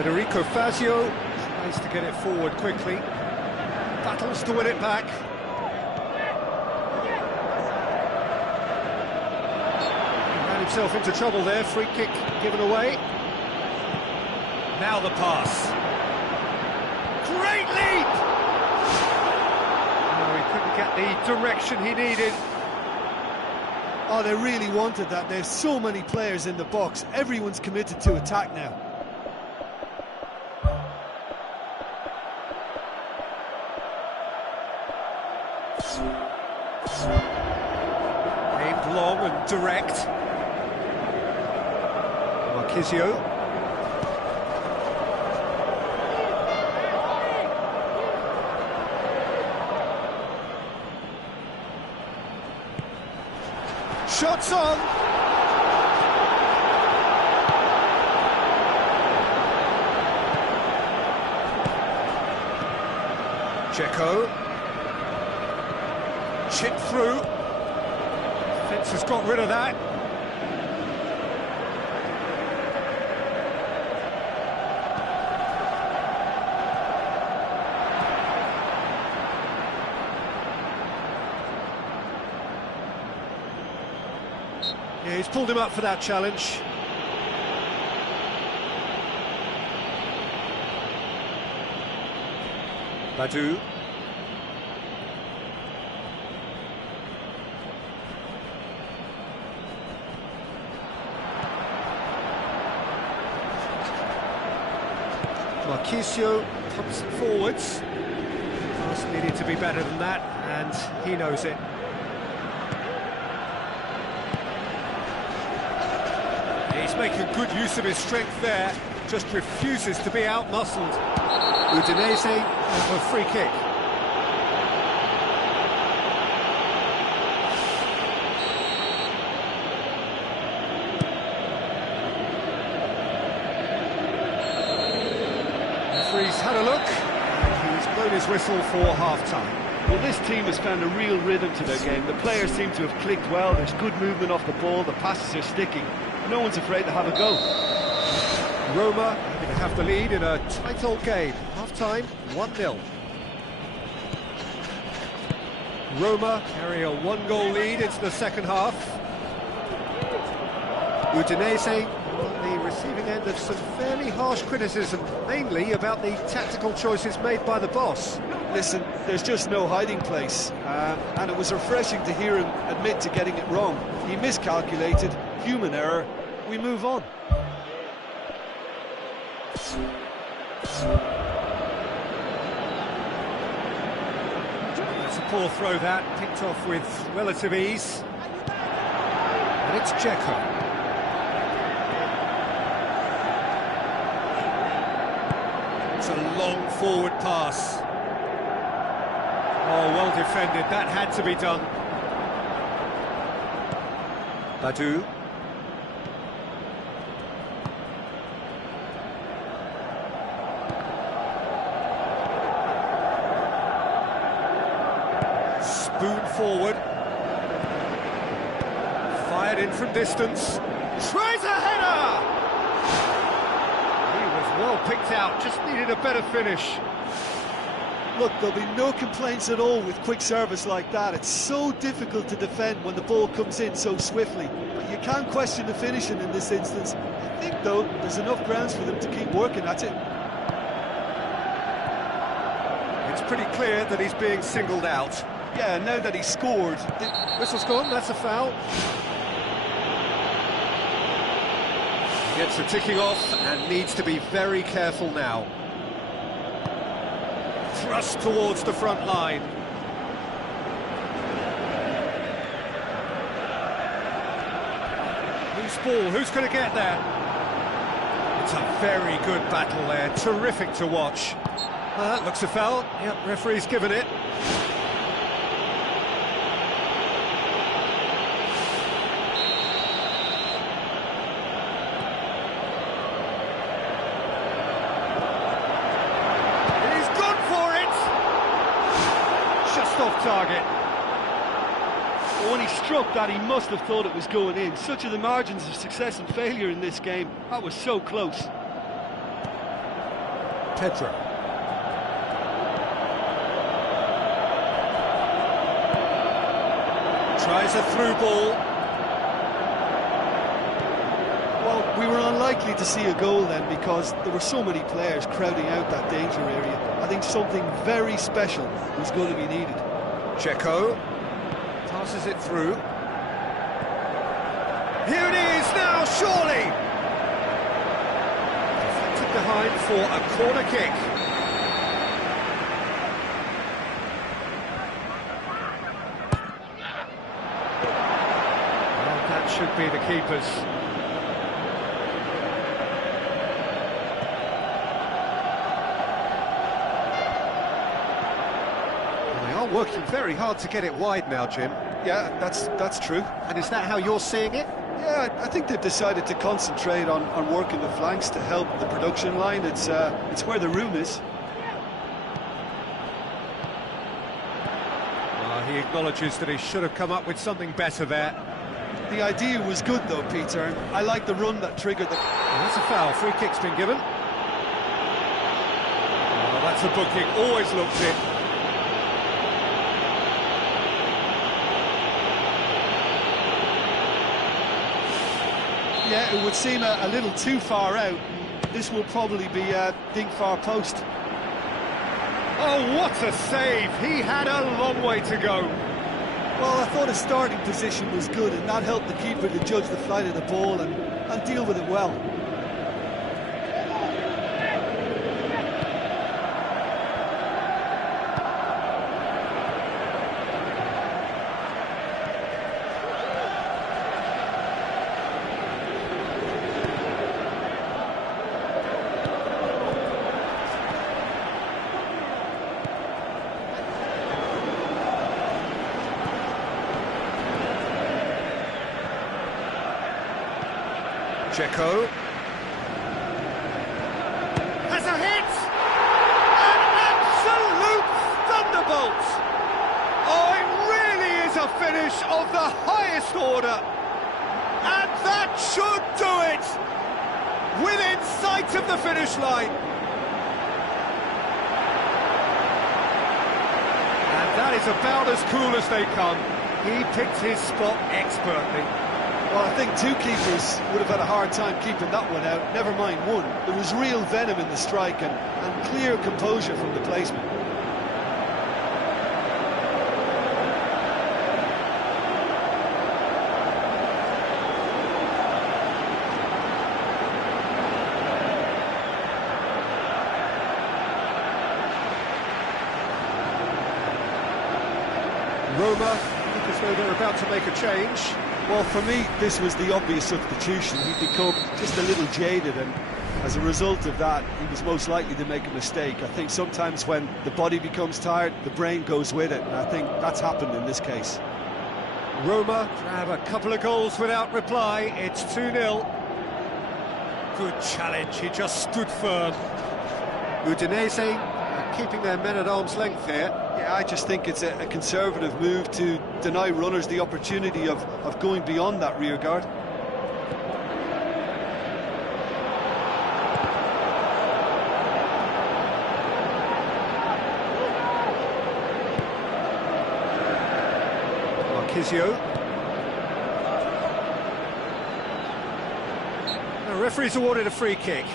Federico Fazio tries to get it forward quickly. Battles to win it back. He ran himself into trouble there, free kick given away. Now the pass. Great leap! No, he couldn't get the direction he needed. Oh, they really wanted that. There's so many players in the box. Everyone's committed to attack now. Aimed long and direct. Marquisio. Shots on! Dzeko. Chip through. Fence has got rid of that. Yeah, he's pulled him up for that challenge. Badu. Marquisio pumps it forwards. Pass needed to be better than that, and he knows it. He's making good use of his strength there, just refuses to be out-muscled. Udinese have a free kick. Referee's had a look, and he's blown his whistle for half-time. Well, this team has found a real rhythm to their game. The players seem to have clicked well, there's good movement off the ball, the passes are sticking. No one's afraid to have a go. Roma going to have the lead in a tight old game. Half-time, 1-0. Roma carry a one-goal lead into the second half. Udinese on the receiving end of some fairly harsh criticism, mainly about the tactical choices made by the boss. Listen, there's just no hiding place, and it was refreshing to hear him admit to getting it wrong. He miscalculated, human error, we move on. That's a poor throw that, picked off with relative ease. And it's Dzeko. It's a long forward pass. Oh, well defended, that had to be done. Badu. Spoon forward. Fired in from distance. Tries a header! He was well picked out, just needed a better finish. Look, there'll be no complaints at all with quick service like that. It's so difficult to defend when the ball comes in so swiftly. But you can't question the finishing in this instance. I think, though, there's enough grounds for them to keep working at it. It's pretty clear that he's being singled out. Yeah, now that he's scored... Whistle's gone, that's a foul. Gets the ticking off and needs to be very careful now. Thrust towards the front line. Who's ball? Who's going to get there? It's a very good battle there. Terrific to watch. That looks a foul. Yep, referee's given it. Off target. Well, when he struck that, he must have thought it was going in. Such are the margins of success and failure in this game. That was so close. Pedro. Tries a through ball. Well, we were unlikely to see a goal then because there were so many players crowding out that danger area. I think something very special was going to be needed. Checo passes it through. Here it is now, surely! Deflected behind for a corner kick. Well, that should be the keeper's. Working very hard to get it wide now, Jim. Yeah, that's true. And is that how you're seeing it? Yeah, I think they've decided to concentrate on working the flanks to help the production line. It's where the room is. He acknowledges that he should have come up with something better there. The idea was good though, Peter, and I like the run that triggered the... That's a foul. Free kick's been given. That's a booking. Always looked it. Yeah, it would seem a little too far out. This will probably be dink far post. Oh, what a save! He had a long way to go. Well, I thought his starting position was good, and that helped the keeper to judge the flight of the ball and deal with it well. Checo has a hit! An absolute thunderbolt! Oh, it really is a finish of the highest order! And that should do it! Within sight of the finish line! And that is about as cool as they come. He picked his spot expertly. Well, I think two keepers would have had a hard time keeping that one out, never mind one. There was real venom in the strike and clear composure from the placement. Roma look as though they're about to make a change. Well, for me, this was the obvious substitution. He'd become just a little jaded, and as a result of that, he was most likely to make a mistake. I think sometimes when the body becomes tired, the brain goes with it, and I think that's happened in this case. Roma grab a couple of goals without reply. It's 2-0. Good challenge, he just stood firm. Udinese are keeping their men at arm's length here. Yeah, I just think it's a conservative move to deny runners the opportunity of going beyond that rear guard. Marquisio. The referee's awarded a free kick.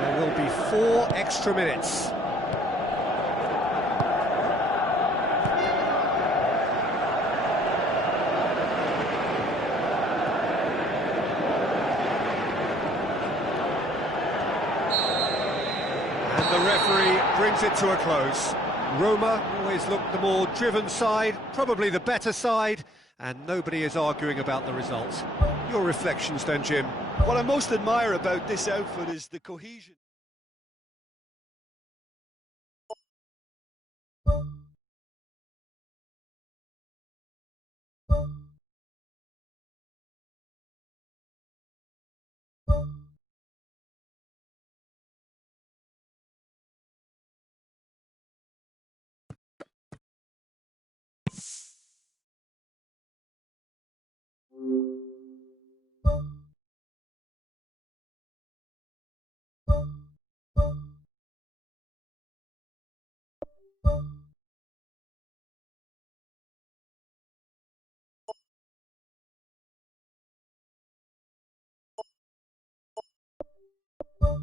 There will be 4 extra minutes. And the referee brings it to a close. Roma always looked the more driven side, probably the better side, and nobody is arguing about the results. Your reflections then, Jim? What I most admire about this outfit is the cohesion. Hello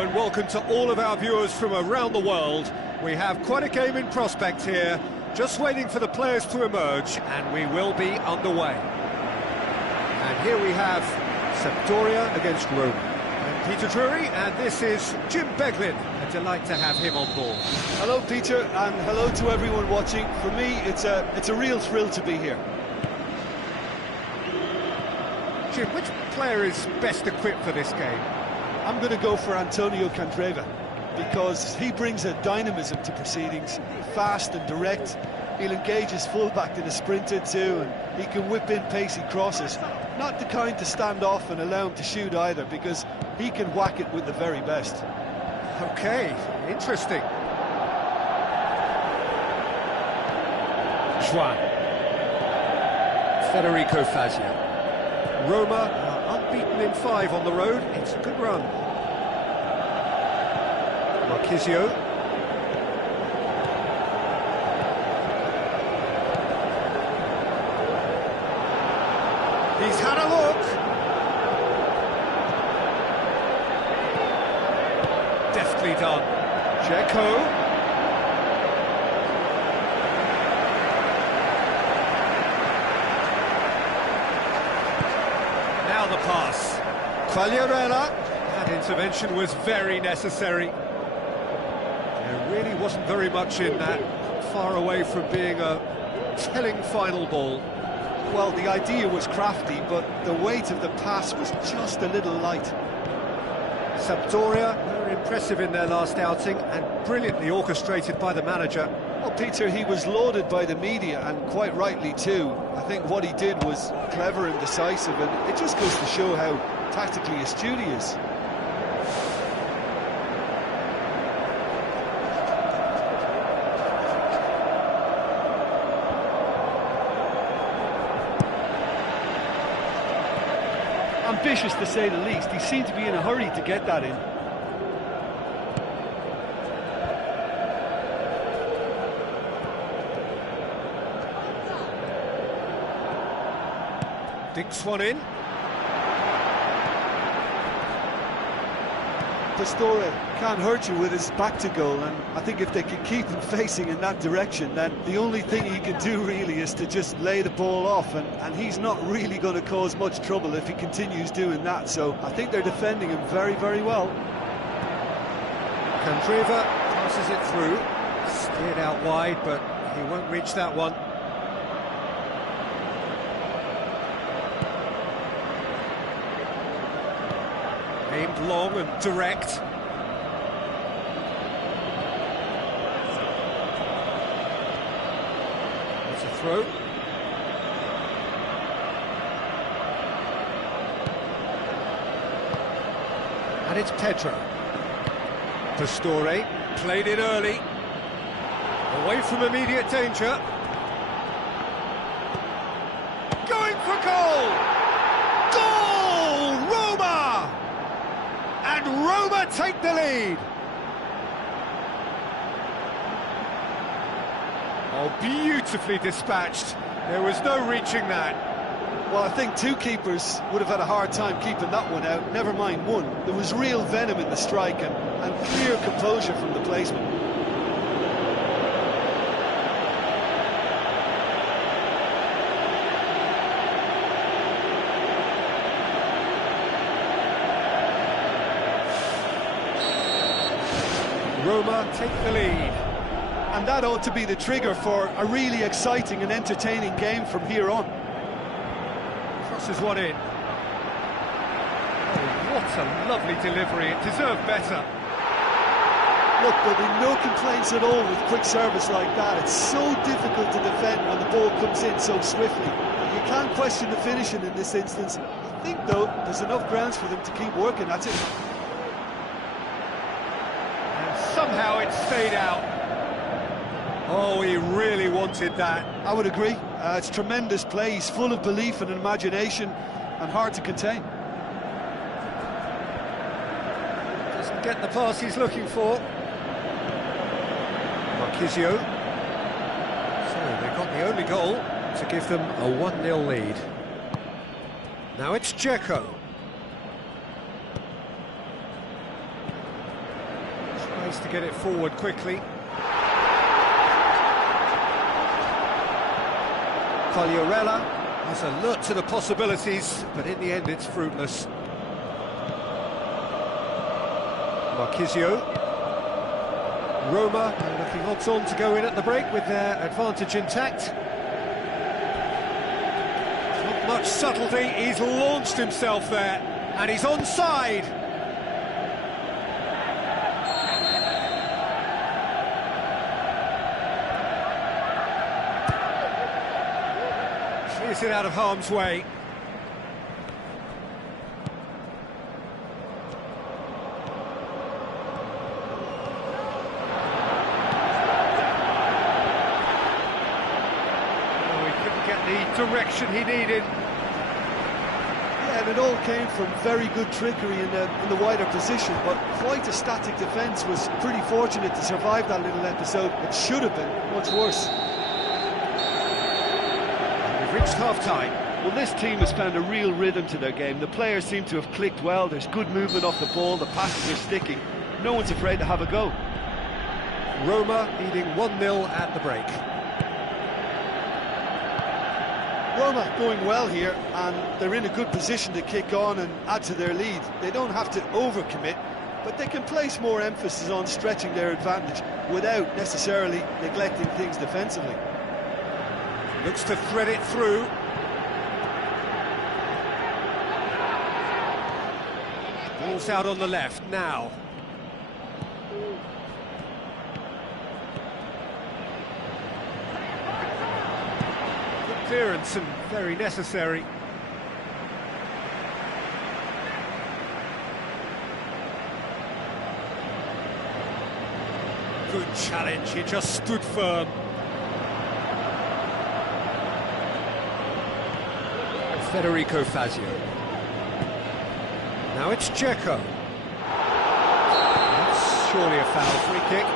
and welcome to all of our viewers from around the world. We have quite a game in prospect here, just waiting for the players to emerge, and we will be underway. And here we have Sampdoria against Roma. I'm Peter Drury, and this is Jim Beglin. A delight to have him on board. Hello, Peter, and hello to everyone watching. For me, it's a real thrill to be here. Jim, which player is best equipped for this game? I'm going to go for Antonio Candreva, because he brings a dynamism to proceedings, fast and direct. He'll engage his fullback in a sprinter too, and he can whip in pacey crosses. Not the kind to stand off and allow him to shoot either, because he can whack it with the very best. Okay, interesting. Juan. Federico Fazio. Roma unbeaten in 5 on the road. It's a good run. Marquisio. He's had a look. Deftly done. Dzeko. Now the pass. Quagliarella. That intervention was very necessary. There really wasn't very much in that. Far away from being a telling final ball. Well, the idea was crafty, but the weight of the pass was just a little light. Sampdoria were impressive in their last outing and brilliantly orchestrated by the manager. Well, Peter, he was lauded by the media, and quite rightly too. I think what he did was clever and decisive, and it just goes to show how tactically astute he is. Ambitious to say the least. He seemed to be in a hurry to get that in. Dinks one in. Pastore can't hurt you with his back to goal, and I think if they can keep him facing in that direction, then the only thing he can do really is to just lay the ball off, and he's not really going to cause much trouble if he continues doing that, so I think they're defending him very, very well. Candreva passes it through, steered out wide, but he won't reach that one. Aimed long and direct. It's a throw. And it's Pedro. Pastore played it early. Away from immediate danger. Going for goal! Goal! Roma! And Roma take the lead. Oh, beautifully dispatched. There was no reaching that. Well, I think two keepers would have had a hard time keeping that one out, never mind one. There was real venom in the strike and clear composure from the placement. Roma take the lead. And that ought to be the trigger for a really exciting and entertaining game from here on. Crosses one in. Oh, what a lovely delivery. It deserved better. Look, there'll be no complaints at all with quick service like that. It's so difficult to defend when the ball comes in so swiftly. You can't question the finishing in this instance. I think, though, there's enough grounds for them to keep working at it. And somehow it stayed out. Oh, he really wanted that. I would agree. It's tremendous play. He's full of belief and imagination and hard to contain. Doesn't get the pass he's looking for. Marquisio. So they got the only goal to give them a 1-0 lead. Now it's Dzeko. Tries to get it forward quickly. Quagliarella has a look to the possibilities, but in the end it's fruitless. Marquisio. Roma looking odds-on to go in at the break with their advantage intact. Not much subtlety, he's launched himself there, and he's onside. Clears it out of harm's way. The direction he needed. Yeah, and it all came from very good trickery in the wider position, but quite a static defence. Was pretty fortunate to survive that little episode. It should have been much worse. We've reached half-time. Well, this team has found a real rhythm to their game. The players seem to have clicked well. There's good movement off the ball. The passes are sticking. No one's afraid to have a go. Roma leading 1-0 at the break. Roma going well here, and they're in a good position to kick on and add to their lead. They don't have to overcommit, but they can place more emphasis on stretching their advantage without necessarily neglecting things defensively. Looks to thread it through. Ball's out on the left now. Clearance and very necessary. Good challenge, he just stood firm. Federico Fazio. Now it's Dzeko. That's surely a foul, free kick.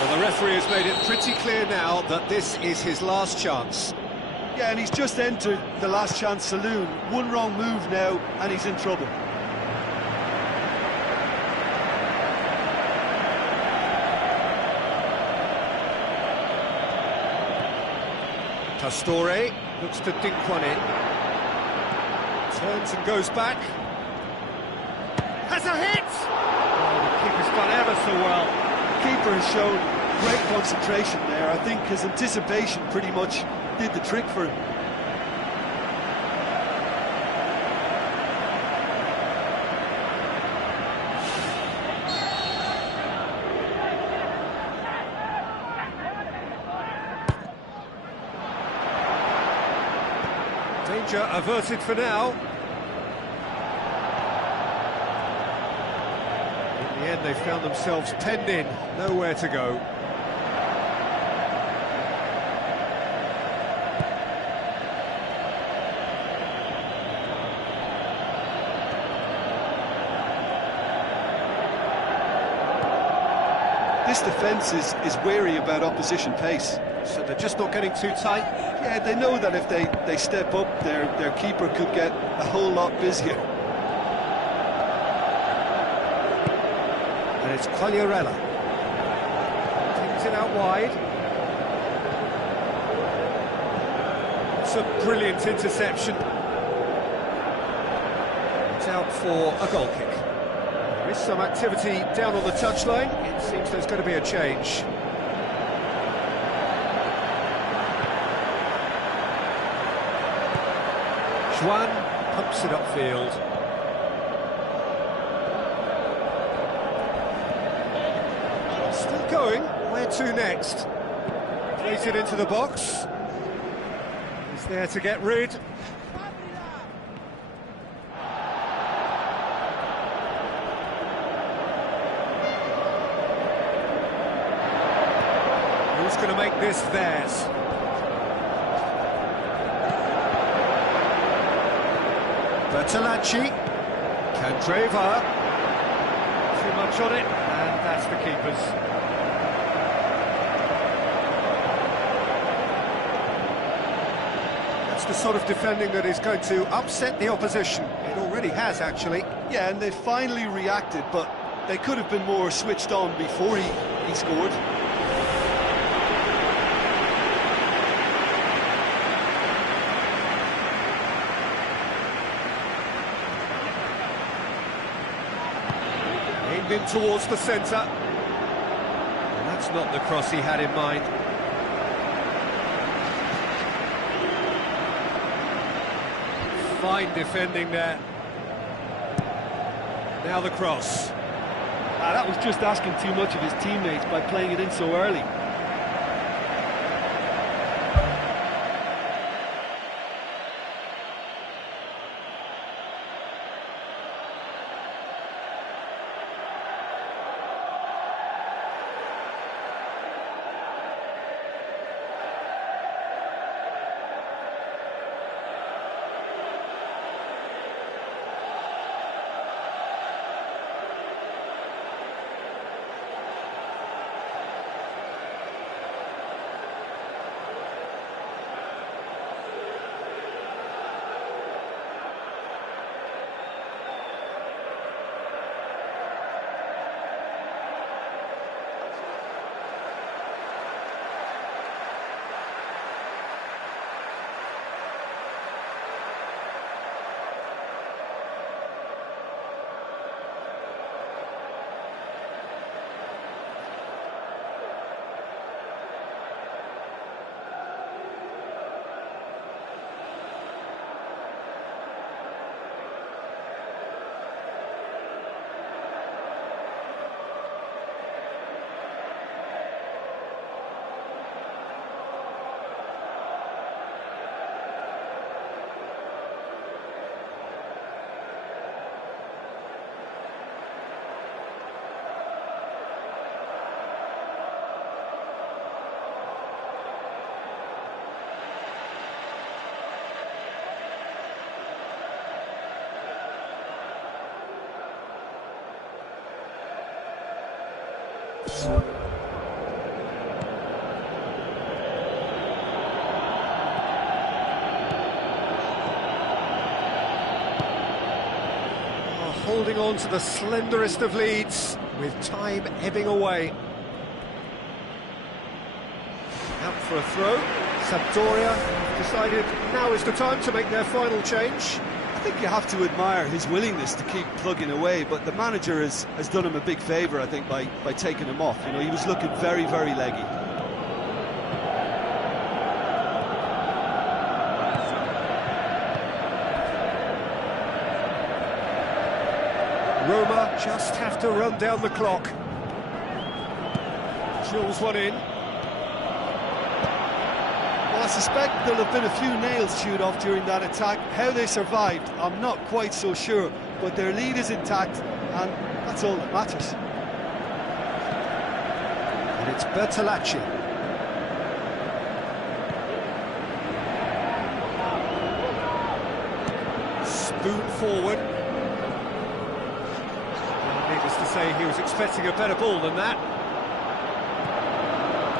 Well, the referee has made it pretty clear now that this is his last chance. Yeah, and he's just entered the last chance saloon. One wrong move now, and he's in trouble. Pastore looks to dink one in. Turns and goes back. Has a hit! Oh, the keeper's done ever so well. Keeper has shown great concentration there. I think his anticipation pretty much did the trick for him. Danger averted for now. In the end, they found themselves penned in, nowhere to go. This defence is wary about opposition pace. So they're just not getting too tight? Yeah, they know that if they step up, their keeper could get a whole lot busier. And it's Quagliarella. Takes it out wide. It's a brilliant interception. It's out for a goal kick. There is some activity down on the touchline. It seems there's going to be a change. Juan pumps it upfield. Still going. Where to next? Plays it into the box. He's there to get rid. going to make this theirs. Bertolacci. Candreva. Too much on it, and that's the keeper's. That's the sort of defending that is going to upset the opposition. It already has, actually. Yeah, and they finally reacted, but they could have been more switched on before he scored. Aimed in towards the centre. And that's not the cross he had in mind. Fine defending there. Now the cross. That was just asking too much of his teammates by playing it in so early. Holding on to the slenderest of leads, with time ebbing away. Out for a throw. Sampdoria decided now is the time to make their final change. I think you have to admire his willingness to keep plugging away, but the manager has done him a big favour, I think, by taking him off. You know, he was looking very, very leggy. Roma just have to run down the clock. Drills one in. Well, I suspect there'll have been a few nails chewed off during that attack. How they survived, I'm not quite so sure, but their lead is intact, and that's all that matters. And it's Bertolacci. Spoon forward. Needless to say, he was expecting a better ball than that.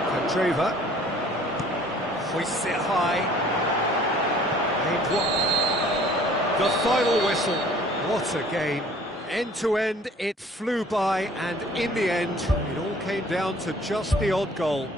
Candreva hoists it high. And what? The final whistle. What a game. End to end, it flew by, and in the end, it all came down to just the odd goal.